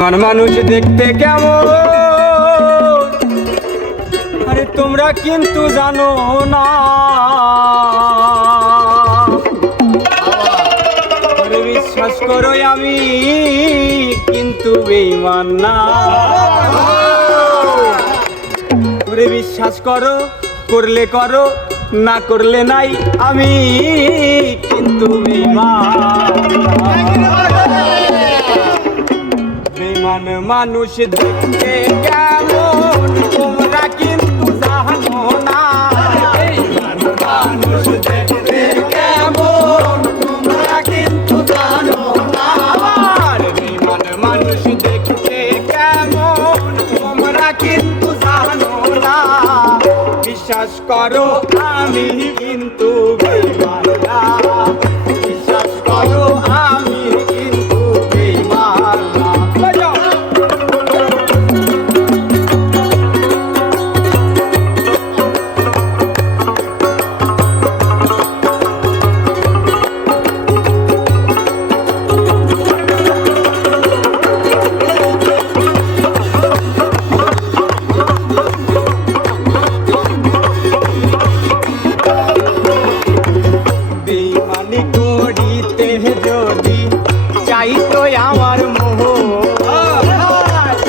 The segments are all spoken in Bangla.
মানুষ দেখতে কেমন, আরে তোমরা কিন্তু জানো না। আরে বিশ্বাস করো আমি কিন্তু বেঈমান না। ওরে বিশ্বাস করো, করলে করো, না করলে নাই, আমি কিন্তু বেঈমান। বেঈমান মানুষ দেখতে কেমন তোমরা কিন্তু জানো না। বেঈমান মানুষ দেখতে কেমন তোমরা কিন্তু জানো না। বেঈমান মানুষ দেখতে কেমন তোমরা কিন্তু জানো না। বিশ্বাস করো আমি কিন্তু বেঈমান না। বিশ্বাস করো আমি কিন্তু বেঈমান না। বেঈমানি করিতে যদি চাইতো আমার মোহ,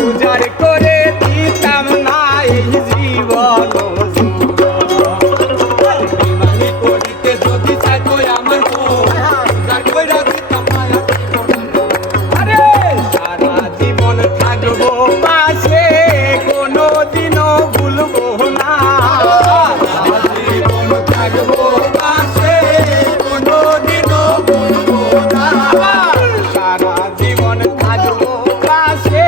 উজাড় করে দিতাম না এই জীবন। বেঈমানি করিতে যদি চাইতো আমার মোহ, উজাড় করে দিতাম না এই জীবন। আরে সারা জীবন থাকবো পাশে, কোনোদিনও ভুলবো না। সারা জীবন থাকবো পাশে, কোনোদিনও ভুলবো না। সারা জীবন থাকবো পাশে,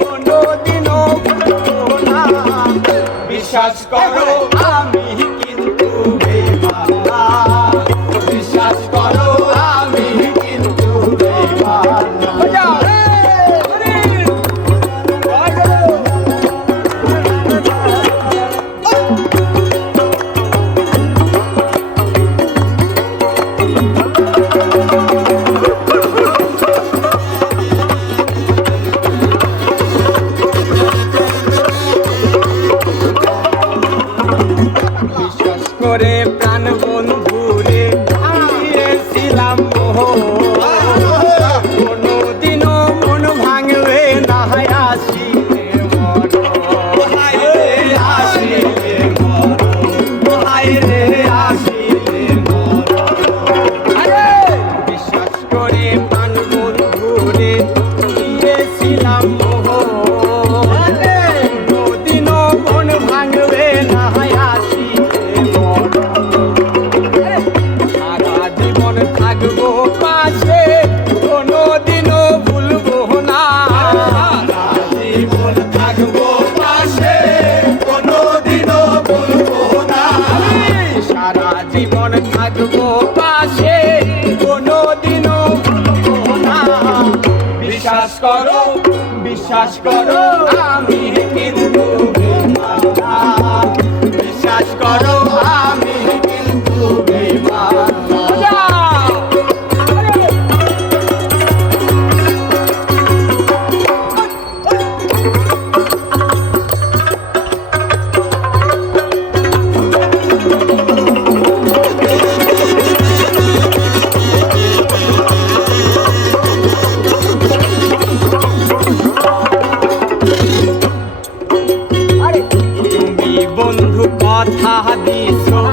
কোনোদিনও ভুলবো না। বিশ্বাস করো আমি কিন্তু বেঈমান না। বিশ্বাস করো আমি কিন্তু বেঈমান না। বিশ্বাস করে প্রাণ বন্ধুরে দিয়েছিলাম মোহ, কোনোদিনও মন ভাঙবে না। আসিলে মরণ, আসিলে মরণ, আসিলে মরণ। বিশ্বাস করে প্রাণ বন্ধুরে দিয়েছিলাম মোহ, কোনোদিনও মন ভাঙবে না। সারা জীবন থাকবো পাশে, কোনোদিনও ভুলবো না। সারা জীবন থাকবো পাশে, কোনোদিনও ভুলবো না। সারা জীবন থাকবো পাশে, কোনোদিনও ভুলবো না। বিশ্বাস করো, বিশ্বাস করো আমি কিন্তু বেঈমান না। বিশ্বাস করো আমি কিন্তু বেঈমান না। তুমি বন্ধু কথা দিছো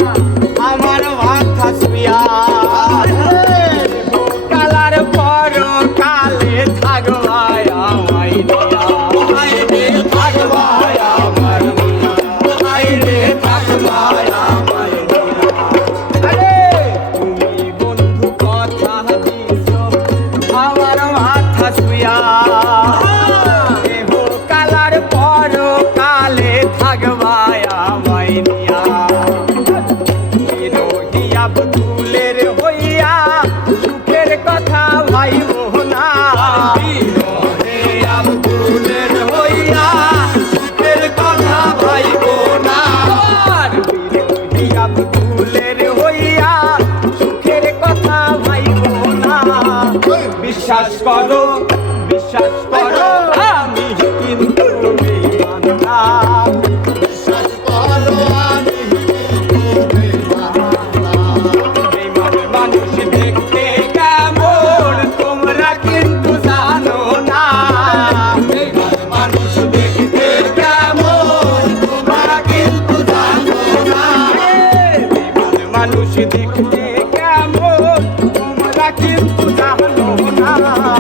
কেমন তোমরা কিন্তু জানো না